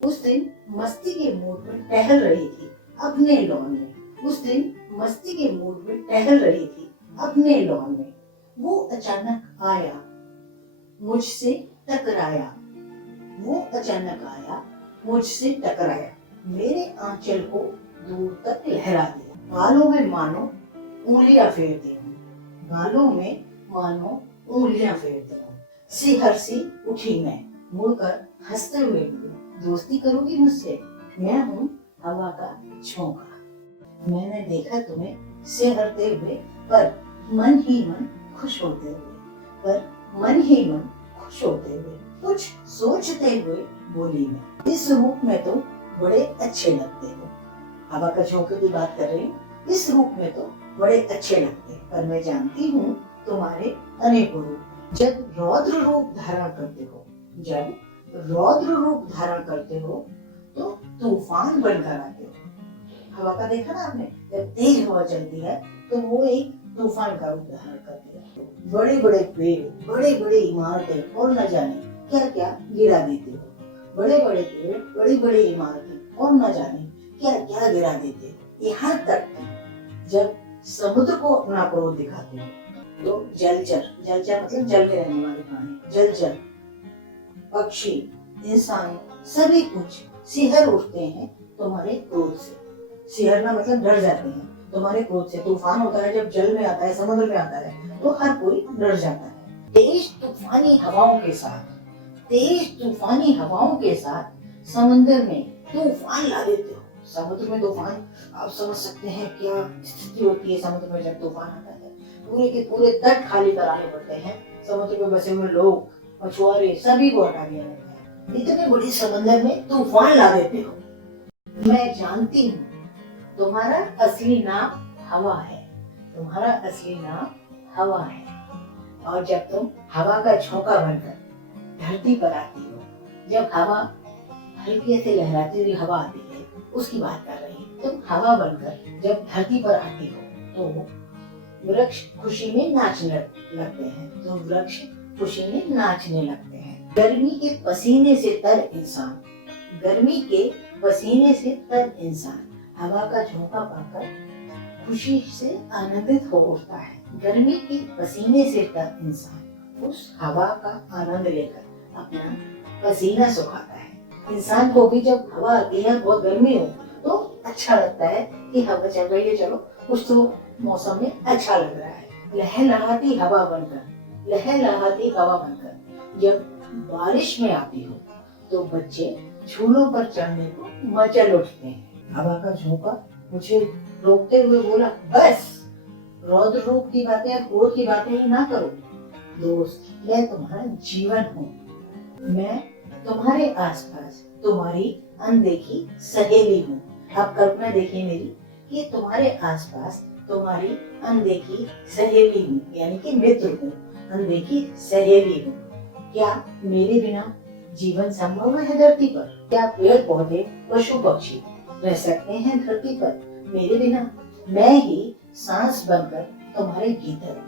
उस दिन मस्ती के मूड में टहल रही थी अपने लॉन में। उस दिन मस्ती के मूड में टहल रही थी अपने लॉन में। वो अचानक आया, मुझसे टकराया। वो अचानक आया, मुझसे टकराया। मेरे आंचल को दूर तक लहरा दिया। बालों में मानो उंगलियां फेरती हूँ, बालों में मानो उंगलियां फेरती हूँ। सिहर सी उठी मैं, मुड़कर हंसते हुए बोली, दोस्ती करोगी मुझसे? मैं हूँ हवा का झोंका। मैंने देखा तुम्हें सिहरते हुए, पर मन ही मन खुश होते हुए, पर मन ही मन खुश होते हुए। कुछ सोचते हुए बोली मैं, इस रूप में तो बड़े अच्छे लगते हो। हवा का झोंके की बात कर रही हूँ। इस रूप में तो बड़े अच्छे लगते हैं, पर मैं जानती हूँ तुम्हारे अनेकों रूप। जब रौद्र रूप धारण करते हो, जब रौद्र रूप धारण करते हो तो तूफान बनकर आते हो। हवा का देखा ना आपने, जब तेज हवा चलती है तो वो एक तूफान का रूप धारण करती है। बड़े बड़े पेड़, बड़े बड़े इमारतें और न जाने क्या क्या गिरा देते हो। बड़े बड़े पेड़, बड़ी बड़ी इमारतें और न जाने क्या क्या गिरा देते हो। यहाँ तक कि जब समुद्र को अपना क्रोध दिखाते हो तो जलचर, जलचर मतलब जल में रहने वाले प्राणी, जलचर, पक्षी, इंसान, सभी कुछ सिहर उठते हैं तुम्हारे क्रोध से। सिहरना मतलब डर जाते हैं तुम्हारे क्रोध से। तूफान होता है जब जल में आता है, समुद्र में आता है, तो हर कोई डर जाता है। तेज तूफानी हवाओं के साथ, तेज तूफानी हवाओं के साथ समंदर में तूफान ला देते हो। समुद्र में तूफान, आप समझ सकते हैं क्या स्थिति होती है समुद्र में जब तूफान आता है। पूरे के पूरे तट खाली कराने पड़ते हैं। समुद्र में बसे हुए लोग, मछुआरे, सभी को हटा दिया जाता है। इतने बड़ी समंदर में तूफान ला देते हो। मैं जानती हूँ तुम्हारा असली नाम हवा है, तुम्हारा असली नाम हवा है। और जब तुम हवा का झोंका बनकर धरती पर आती हो, जब हवा हल्के से लहराती हुई हवा आती है, उसकी बात कर रही है। तुम हवा बनकर जब धरती पर आती हो तो वृक्ष खुशी में नाचने लगते हैं, तो वृक्ष खुशी में नाचने लगते हैं। गर्मी के पसीने से तर इंसान, गर्मी के पसीने से तर इंसान हवा का झोंका पाकर खुशी से आनंदित हो उठता है। गर्मी के पसीने से तर इंसान उस हवा का आनंद लेकर अपना पसीना सुखाता है। इंसान को भी जब हवा आती है, बहुत गर्मी हो, तो अच्छा लगता है कि हवा चल रही है, चलो कुछ तो मौसम में अच्छा लग रहा है। लहलहाती हवा बनकर, लहलहाती हवा बनकर जब बारिश में आती हो तो बच्चे झूलों पर चढ़ने को मचल उठते हैं। हवा का झोंका मुझे रोकते हुए बोला, बस रौद्र रूप की बातें, क्रोध की बातें ही ना करो दोस्त। मैं तुम्हारा जीवन हूँ, मैं तुम्हारे आसपास तुम्हारी अनदेखी सहेली हूँ। आप कल्पना देखिए मेरी कि तुम्हारे आसपास तुम्हारी अनदेखी सहेली हूँ, यानी कि मित्र हूँ, अनदेखी सहेली हूँ। क्या मेरे बिना जीवन संभव है धरती पर? क्या पेड़ पौधे, पशु पक्षी रह सकते हैं धरती पर मेरे बिना? मैं ही सांस बनकर तुम्हारे भीतर,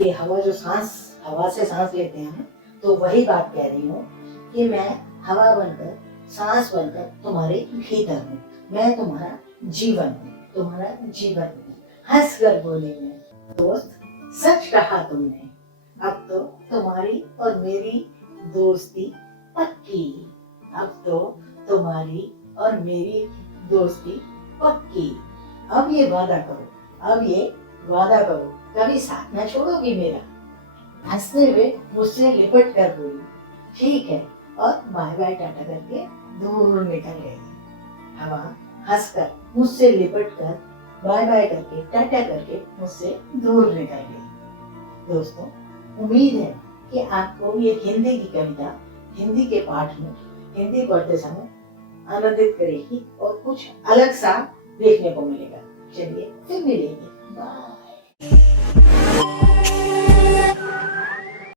ये हवा जो सांस, हवा से सांस लेते हैं, तो वही बात कह रही हूँ कि मैं हवा बनकर, सांस बनकर तुम्हारे भीतर हूँ। मैं तुम्हारा जीवन हूँ, तुम्हारा जीवन हूँ। हंस कर बोली मैं, दोस्त सच कहा तुमने, अब तो तुम्हारी और मेरी दोस्ती पक्की। अब तो तुम्हारी और मेरी दोस्ती पक्की। अब ये वादा करो, अब ये वादा करो, कभी साथ न छोड़ोगी मेरा। हंसते हुए मुझसे लिपट कर बोली, ठीक है, और बाय बाय टाटा करके दूर निकल गई। हवा हंसकर मुझसे लिपट कर बाय बाय करके, टाटा करके मुझसे दूर निकल गई। दोस्तों, उम्मीद है कि आपको ये हिंदी की कविता, हिंदी के पाठ में, हिंदी पढ़ते समय आनंदित करेगी और कुछ अलग सा देखने को मिलेगा। चलिए फिर मिलेंगे, बाय।